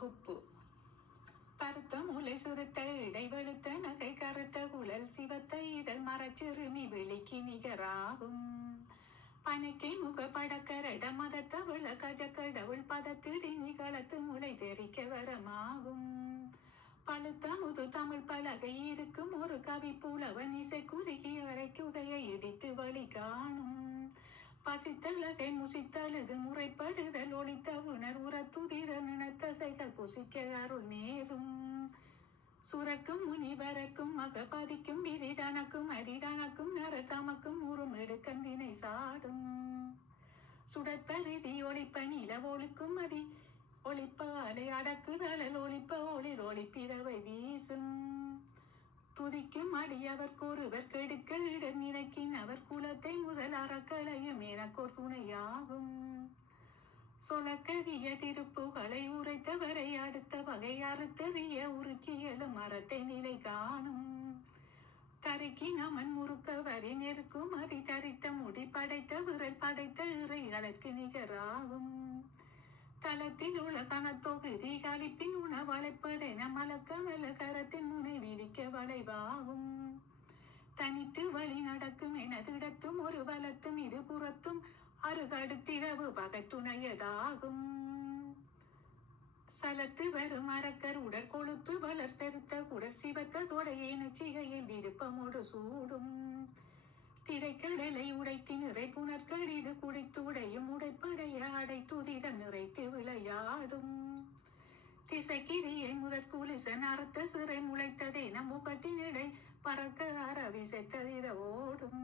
பகுப்பு. பருத்த மூளை சுருத்த இடைவெளுத்த நகை கருத்த குழல் சிவத்த இதழ் மரச்சிறுமி விழிக்கு நிகராகும். பனைக்கை முக படக்கரட மதத்த விள கஜ கடவுள் பதத்திடி நிகழத்து முளை தெரிக்க வரமாகும். பழுத்த முது தமிழ் பலகை இருக்கும் ஒரு கவி புலவன் இசை குறுகி அரைக்குகையை இடித்து வழி காணும். பசித்தலகை முசித்தழுது முறைப்படுதல் ஒளித்த உணர் உரத்துதிர நினைத்தசைகள் புசிக்க அருள் நேரும். சுரக்கும் முனிவரக்கும் மகபதிக்கும் விதிதனக்கும் அரிதனக்கும் நரதமக்கும் உறும் எடுக்கன் வினை சாடும். சுடற்பரிதி ஒளிப்ப நில ஒழுக்கும் மதி ஒளிப்ப அலை அடக்குதழல் ஒளிப்ப ஒளிர் ஒளிப்பிறவை வீசும். துதிக்கும் அடியவர்க்கு ஒருவர் கெடுக்க இடர் நினைக்கின் அவர் குலத்தை முதல் அறக்களையும் எனக்கோர் துணையாகும். சொலக்கரிய திருப்புகளை உரைத்தவரை அடுத்த வகை அறுத்தறிய உருக்கியலும் மரத்தை நிலை காணும். தருக்கி நமன் முறுக்க வரி நெருக்கும் அதி தரித்த முடி படைத்த விரல் படைத்த இறைகளுக்கு நிகராகும். தளத்தில் உள்ள கணத்தொகுதி கழிப்பின் உணவழைப்பதென மலக்க மெல்ல கரத்தின் முனை விதிக்க வளைவாகும். தனித்து வழி நடக்கும் எனதிடத்தும் ஒரு வலத்தும் இருபுறத்தும் அருகடுத்திரவு பகத்துணையதாகும். சலத்து வரும் அரக்கர் உடற்கொழுத்து வளர்த்தெருத்த குடர் சிவத்த தொடையேன சிகையில் விருப்பமோடு சூடும். திரைக்கடலை உடைத்து நிறை புணர்கள் இது குடித்து உடையும் உடைப்படைய அடைத்துதிரம் நிறைத்து விளையாடும். திசைக்கிரியை முதற் குலிசன் அறுத்த சிறை முளைத்ததென முகத்தினிடை பறக்க அரவிசைத்ததிர ஓடும்.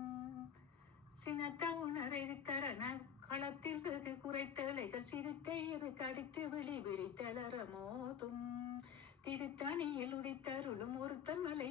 சினத்த உணரெரித்தரன களத்தில் வெகு குறைத்த இலைகள் சிரித்த இரு கடித்து விழி விழித்தளர மோதும். திருத்தணியில் உதித்தருளும் ஒருத்தன் மலை